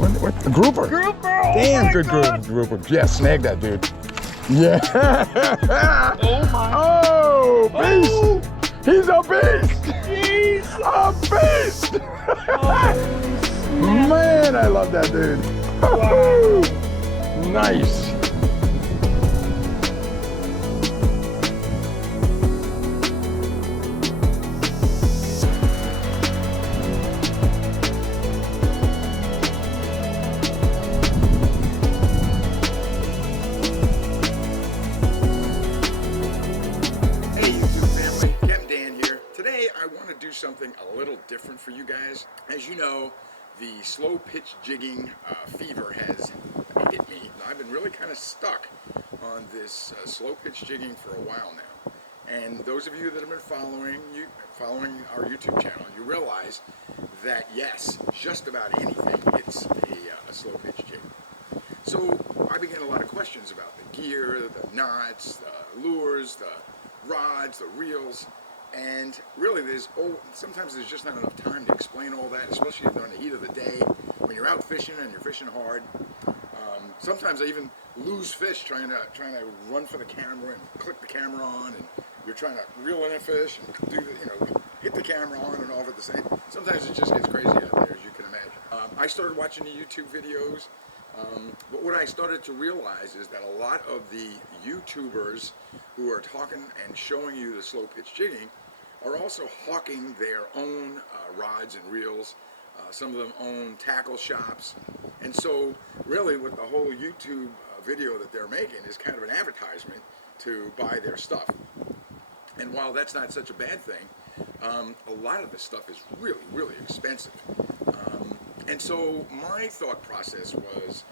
What? A grouper? Grouper! Damn, good grouper. Yeah, snag that, dude. Yeah. Oh my. Oh, beast. Oh. He's a beast. Jesus. A beast. Oh, Man, I love that dude. wow. Nice. Something a little different for you guys. As you know, the slow pitch jigging fever has hit me. I've been really kind of stuck on this slow pitch jigging for a while now. And those of you that have been following our YouTube channel, you realize that yes, just about anything it's a slow pitch jig. So I began a lot of questions about the gear, the knots, the lures, the rods, the reels. And really, sometimes there's just not enough time to explain all that, especially during the heat of the day, when you're out fishing and you're fishing hard. Sometimes I even lose fish trying to run for the camera and click the camera on, and you're trying to reel in a fish and do hit the camera on and off at the same. Sometimes it just gets crazy out there, as you can imagine. I started watching the YouTube videos, but what I started to realize is that a lot of the YouTubers who are talking and showing you the slow pitch jigging are also hawking their own rods and reels. Some of them own tackle shops. And so really what the whole YouTube video that they're making is kind of an advertisement to buy their stuff. And while that's not such a bad thing, a lot of this stuff is really, really expensive. And so my thought process was,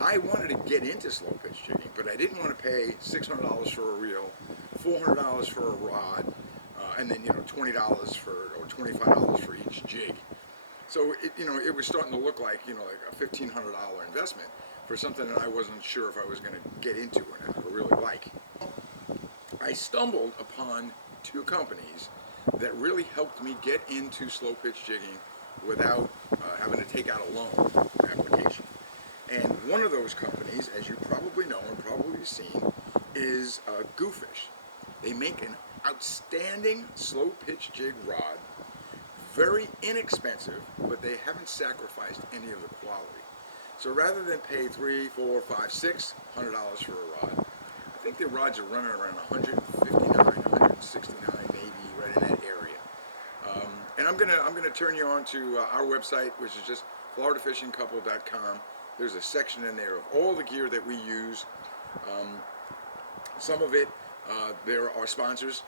I wanted to get into slow pitch jigging, but I didn't want to pay $600 for a reel, $400 for a rod, and then $20 or $25 for each jig. So it was starting to look like like a $1,500 investment for something that I wasn't sure if I was going to get into or not, or really like. I stumbled upon two companies that really helped me get into slow pitch jigging without having to take out a loan application. And one of those companies, as you probably know and probably seen, is Goofish. They make an outstanding slow pitch jig rod, very inexpensive, but they haven't sacrificed any of the quality. So rather than pay $300, $400, $500, $600 for a rod, I think their rods are running around $159, $169 maybe, right in that area. And I'm gonna turn you on to our website, which is just floridafishingcouple.com. There's a section in there of all the gear that we use. Some of it, there are sponsors.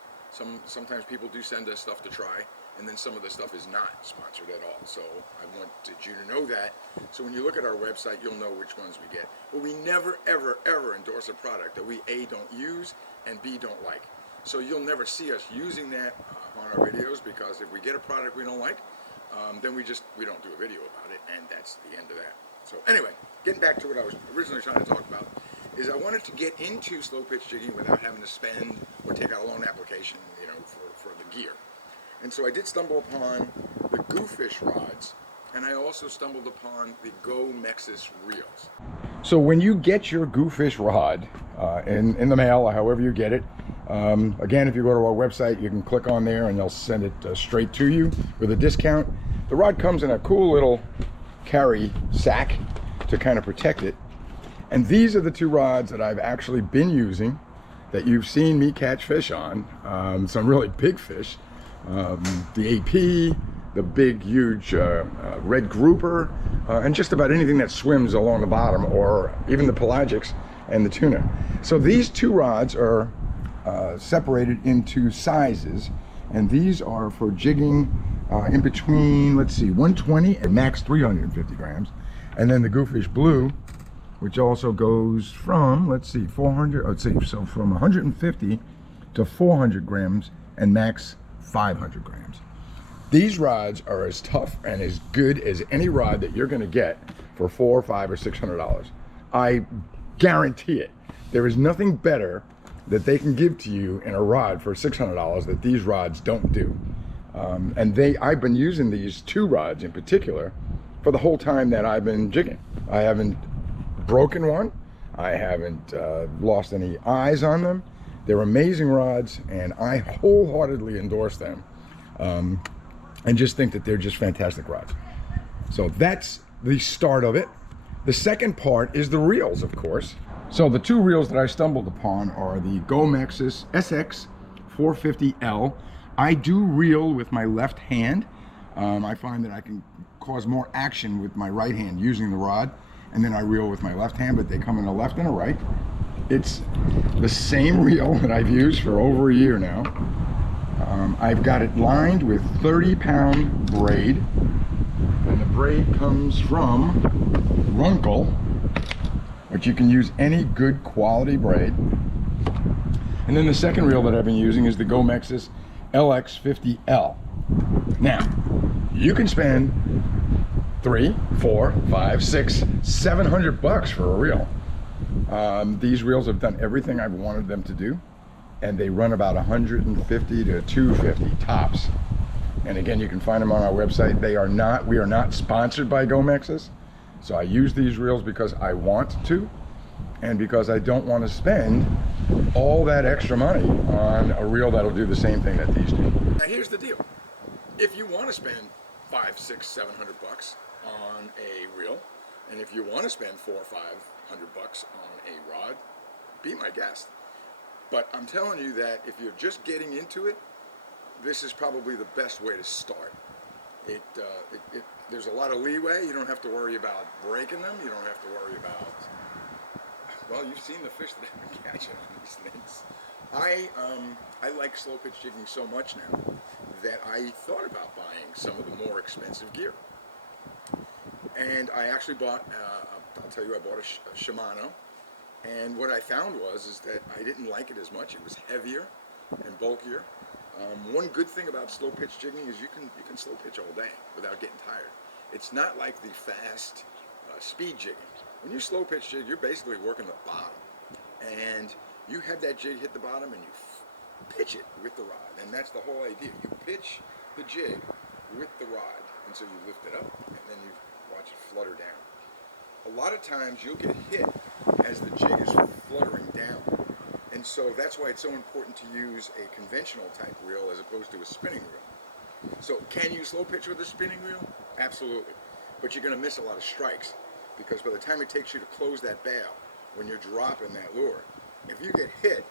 Sometimes people do send us stuff to try, and then some of the stuff is not sponsored at all. So I wanted you to know that. So when you look at our website, you'll know which ones we get. But we never, ever, ever endorse a product that we A, don't use, and B, don't like. So you'll never see us using that on our videos, because if we get a product we don't like, then we don't do a video about it, and that's the end of that. So anyway, getting back to what I was originally trying to talk about, is I wanted to get into slow pitch jigging without having to spend or take out a loan application, for the gear. And so I did stumble upon the Goofish rods, and I also stumbled upon the Go Mexis reels. So when you get your Goofish rod in the mail, or however you get it, again, if you go to our website, you can click on there and they'll send it straight to you with a discount. The rod comes in a cool little carry sack to kind of protect it. And these are the two rods that I've actually been using, that you've seen me catch fish on, some really big fish. The AP, the big, huge red grouper, and just about anything that swims along the bottom, or even the pelagics and the tuna. So these two rods are separated into sizes, and these are for jigging in between, let's see, 120 and max 350 grams. And then the Goofish Blue, which also goes from, let's see, 400, let's see, so from 150 to 400 grams and max 500 grams. These rods are as tough and as good as any rod that you're going to get for $400, $500, or $600. I guarantee it. There is nothing better that they can give to you in a rod for $600 that these rods don't do. And I've been using these two rods in particular for the whole time that I've been jigging. I haven't broken one. I haven't lost any eyes on them. They're amazing rods, and I wholeheartedly endorse them, and just think that they're just fantastic rods. So that's the start of it. The second part is the reels, of course. So the two reels that I stumbled upon are the Gomexus SX 450L. I do reel with my left hand. I find that I can cause more action with my right hand using the rod, and then I reel with my left hand, but they come in a left and a right. It's the same reel that I've used for over a year now. I've got it lined with 30-pound braid, and the braid comes from Runkle, but you can use any good quality braid. And then the second reel that I've been using is the Gomexus LX50L. Now, you can spend $300, $400, $500, $600, $700 for a reel. These reels have done everything I've wanted them to do, and they run about 150 to 250 tops. And again, you can find them on our website. We are not sponsored by Gomexus, so I use these reels because I want to, and because I don't want to spend all that extra money on a reel that'll do the same thing that these do. Now here's the deal: if you want to spend $500, $600, $700 on a reel, and if you want to spend $400 or $500 on a rod, be my guest. But I'm telling you that if you're just getting into it, this is probably the best way to start. There's a lot of leeway. You don't have to worry about breaking them. You don't have to worry about, well, you've seen the fish that I've been catching on these things. I like slow pitch jigging so much now that I thought about buying some of the more expensive gear. And I actually bought, I'll tell you, I bought a Shimano. And what I found is that I didn't like it as much. It was heavier and bulkier. One good thing about slow pitch jigging is you can slow pitch all day without getting tired. It's not like the fast speed jigging. When you slow pitch jig, you're basically working the bottom, and you have that jig hit the bottom and you pitch it with the rod, and that's the whole idea. You pitch the jig with the rod, and so you lift it up and then you watch it flutter down. A lot of times you'll get hit as the jig is fluttering down. And so that's why it's so important to use a conventional type reel as opposed to a spinning reel. So can you slow pitch with a spinning reel? Absolutely. But you're going to miss a lot of strikes, because by the time it takes you to close that bail, when you're dropping that lure, if you get hit,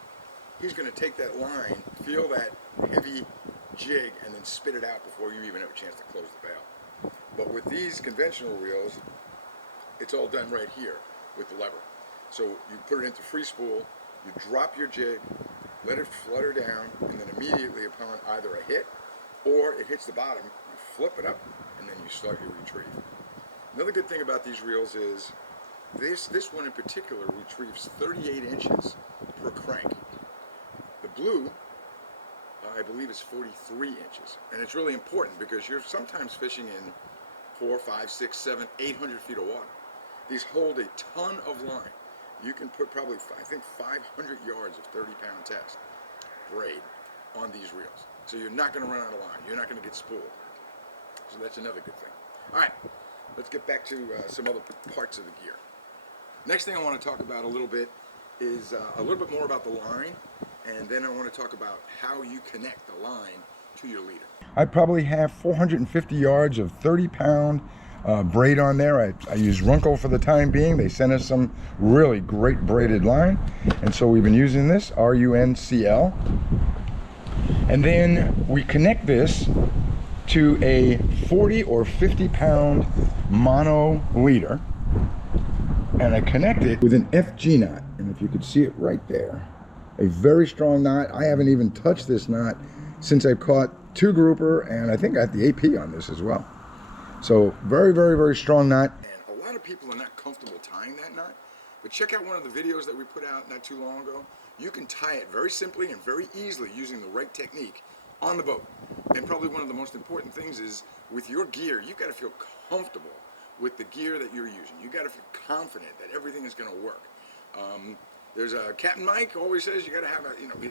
he's going to take that line, feel that heavy jig, and then spit it out before you even have a chance to close the bail. But with these conventional reels, it's all done right here with the lever. So you put it into free spool, you drop your jig, let it flutter down, and then immediately upon either a hit or it hits the bottom, you flip it up and then you start your retrieve. Another good thing about these reels is this one in particular retrieves 38 inches per crank. The blue, I believe, is 43 inches. And it's really important because you're sometimes fishing in 4, 5, 6, 7, 800 feet of water. These hold a ton of line. You can put probably, I think, 500 yards of 30-pound test braid on these reels. So you're not going to run out of line. You're not going to get spooled. So that's another good thing. All right, let's get back to some other parts of the gear. Next thing I want to talk about a little bit is a little bit more about the line, and then I want to talk about how you connect the line to your leader. I probably have 450 yards of 30-pound braid on there. I use Runkle for the time being. They sent us some really great braided line, and so we've been using this RUNCL. And then we connect this to a 40 or 50-pound mono leader, and I connect it with an FG knot. And if you could see it right there, a very strong knot. I haven't even touched this knot since I caught 2 grouper, and I think I got the AP on this as well. So very, very, very strong knot. And a lot of people are not comfortable tying that knot, but check out one of the videos that we put out not too long ago. You can tie it very simply and very easily using the right technique on the boat. And probably one of the most important things is with your gear, you've got to feel comfortable with the gear that you're using. You've got to feel confident that everything is going to work. There's a Captain Mike always says you got to have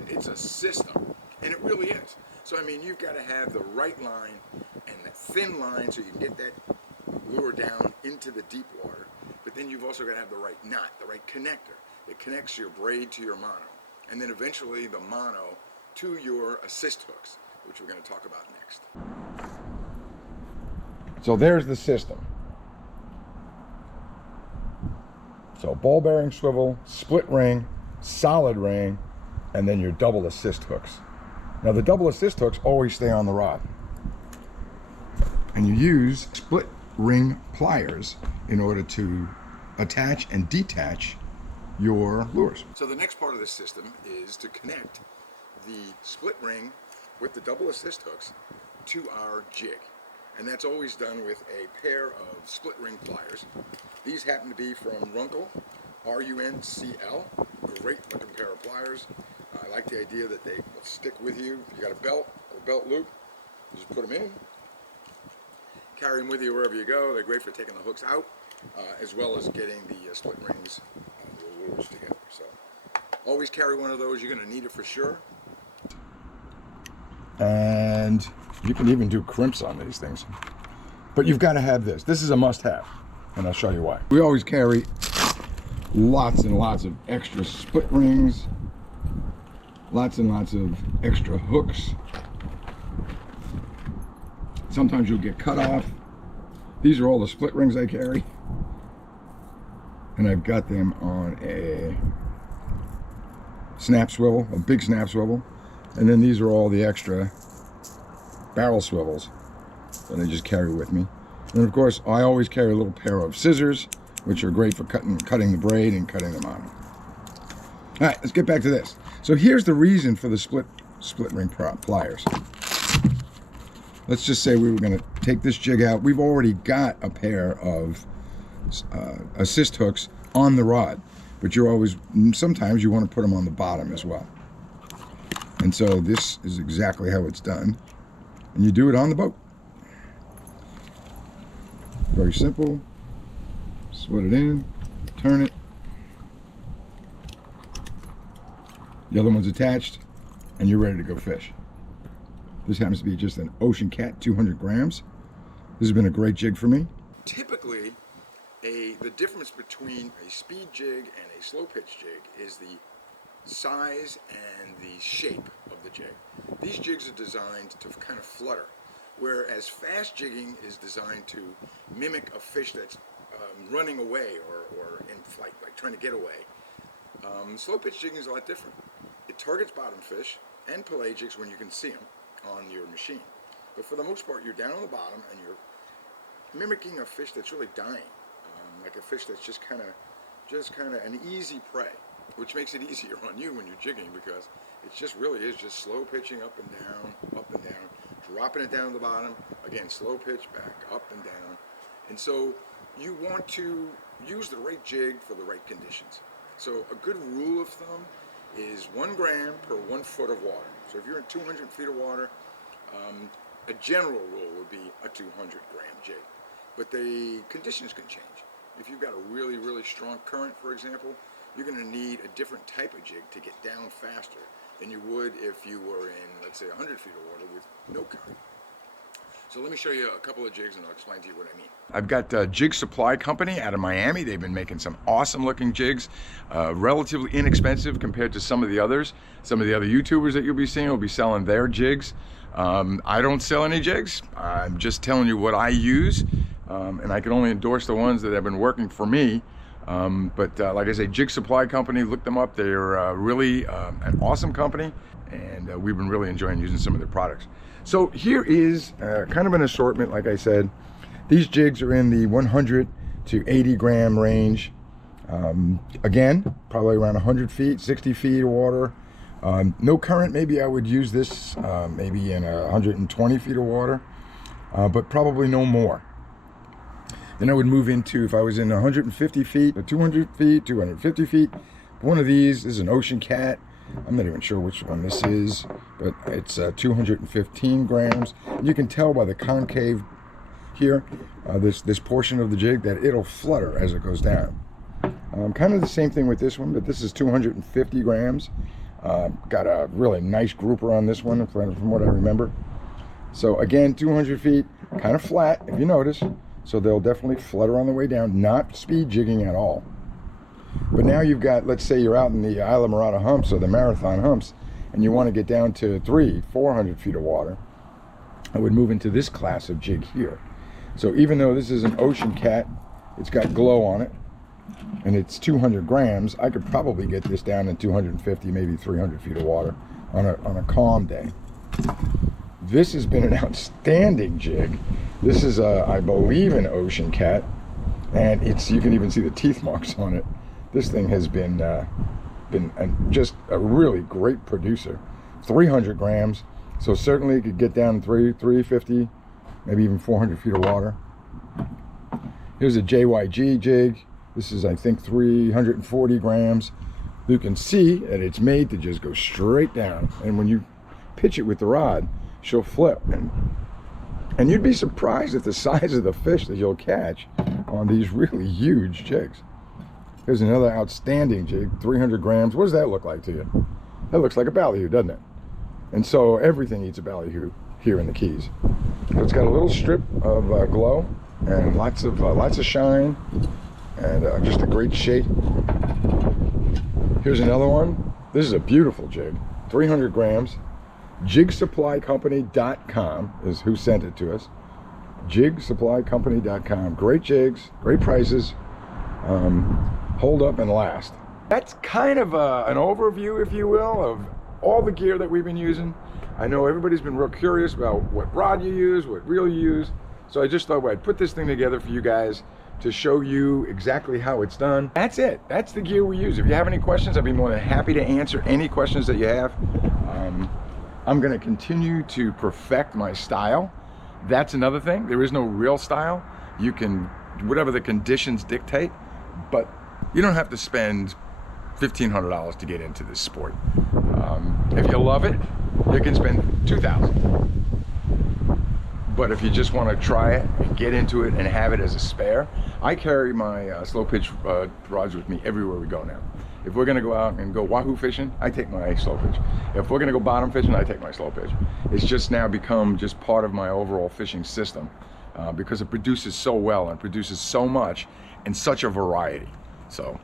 it's a system, and it really is. So I mean, you've got to have the right line and the thin line so you can get that lure down into the deep water, but then you've also got to have the right knot, the right connector that connects your braid to your mono, and then eventually the mono to your assist hooks, which we're going to talk about next. So there's the system. So ball bearing swivel, split ring, solid ring, and then your double assist hooks. Now the double assist hooks always stay on the rod. And you use split ring pliers in order to attach and detach your lures. So the next part of the system is to connect the split ring with the double assist hooks to our jig. And that's always done with a pair of split ring pliers. These happen to be from Runkle, R-U-N-C-L. Great looking pair of pliers. I like the idea that they will stick with you. If you got a belt or belt loop, you just put them in. Carry them with you wherever you go. They're great for taking the hooks out, as well as getting the split rings and the lures together. So always carry one of those. You're going to need it for sure. And you can even do crimps on these things. But you've got to have this. This is a must-have, and I'll show you why. We always carry lots and lots of extra split rings, lots and lots of extra hooks. Sometimes you'll get cut off. These are all the split rings I carry. And I've got them on a snap swivel, a big snap swivel. And then these are all the extra barrel swivels that I just carry with me. And of course, I always carry a little pair of scissors, which are great for cutting the braid and cutting the mono. All right, let's get back to this. So here's the reason for the split ring pliers. Let's just say we were going to take this jig out. We've already got a pair of assist hooks on the rod, but sometimes you want to put them on the bottom as well. And so this is exactly how it's done. And you do it on the boat. Very simple. Sweat it in, turn it. The other one's attached, and you're ready to go fish. This happens to be just an Ocean Cat 200 grams. This has been a great jig for me. Typically, the difference between a speed jig and a slow pitch jig is the size and the shape of the jig. These jigs are designed to kind of flutter, whereas fast jigging is designed to mimic a fish that's running away or in flight, like trying to get away. Slow pitch jigging is a lot different. It targets bottom fish and pelagics when you can see them on your machine. But for the most part, you're down on the bottom and you're mimicking a fish that's really dying, like a fish that's just kind of an easy prey, which makes it easier on you when you're jigging because it just really is just slow pitching up and down, dropping it down to the bottom, again, slow pitch back, up and down. And so you want to use the right jig for the right conditions. So a good rule of thumb is 1 gram per 1 foot of water. So if you're in 200 feet of water, a general rule would be a 200 gram jig. But the conditions can change. If you've got a really, really strong current, for example, you're going to need a different type of jig to get down faster than you would if you were in, let's say, 100 feet of water with no current. So let me show you a couple of jigs and I'll explain to you what I mean. I've got Jig Supply Company out of Miami. They've been making some awesome looking jigs, relatively inexpensive compared to some of the others. Some of the other YouTubers that you'll be seeing will be selling their jigs. I don't sell any jigs. I'm just telling you what I use, and I can only endorse the ones that have been working for me. But like I say, Jig Supply Company, look them up. They're really an awesome company, and we've been really enjoying using some of their products. So here is kind of an assortment. Like I said, these jigs are in the 100 to 80 gram range. Again, probably around 100 feet, 60 feet of water. No current, maybe I would use this maybe in 120 feet of water, but probably no more. Then I would move into, if I was in 150 feet, or 200 feet, 250 feet, one of these is an Ocean Cat. I'm not even sure which one this is, but it's 215 grams. You can tell by the concave here, this portion of the jig, that it'll flutter as it goes down. Kind of the same thing with this one, but this is 250 grams. Got a really nice grouper on this one, from what I remember. So again, 200 feet, kind of flat, if you notice. so they'll definitely flutter on the way down, not speed jigging at all. But now you've got, let's say you're out in the Isla Morada humps or the marathon humps, and you want to get down to 400 feet of water, I would move into this class of jig here. So even though this is an Ocean Cat, it's got glow on it, and it's 200 grams, I could probably get this down in 250, maybe 300 feet of water on a calm day. This has been an outstanding jig. This is, I believe, an Ocean Cat, and you can even see the teeth marks on it. This thing has been just a really great producer. 300 grams, so certainly could get down 350, maybe even 400 feet of water. Here's a JYG jig. This is, I think, 340 grams. You can see that it's made to just go straight down, and when you pitch it with the rod, she'll flip, and you'd be surprised at the size of the fish that you'll catch on these really huge jigs. Here's another outstanding jig, 300 grams. What does that look like to you? That looks like a ballyhoo, doesn't it? And so everything eats a ballyhoo here in the Keys. So it's got a little strip of glow and lots of shine, and just a great shape. Here's another one. This is a beautiful jig, 300 grams. JigSupplyCompany.com is who sent it to us. JigSupplyCompany.com. Great jigs, great prices, hold up and last. That's kind of an overview, if you will, of all the gear that we've been using. I know everybody's been real curious about what rod you use, what reel you use, so I just thought I'd put this thing together for you guys to show you exactly how it's done. That's it. That's the gear we use. If you have any questions, I'd be more than happy to answer any questions that you have. I'm going to continue to perfect my style. That's another thing. There is no real style. You can, whatever the conditions dictate, but you don't have to spend $1,500 to get into this sport. If you love it, you can spend $2,000. But if you just want to try it and get into it and have it as a spare, I carry my slow pitch rods with me everywhere we go now. If we're going to go out and go wahoo fishing, I take my slow pitch. If we're going to go bottom fishing, I take my slow pitch. It's just now become just part of my overall fishing system because it produces so well and produces so much in such a variety. So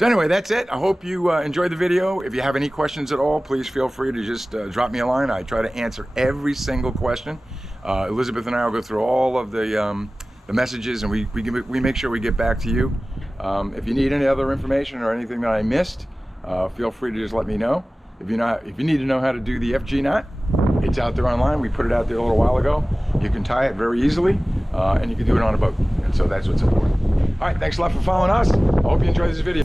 anyway, that's it. I hope you enjoyed the video. If you have any questions at all, please feel free to just drop me a line. I try to answer every single question. Elizabeth and I will go through all of the messages, and we make sure we get back to you. If you need any other information or anything that I missed, feel free to just let me know. If you need to know how to do the FG knot, it's out there online. We put it out there a little while ago. You can tie it very easily, and you can do it on a boat. And so that's what's important. All right, thanks a lot for following us. I hope you enjoyed this video.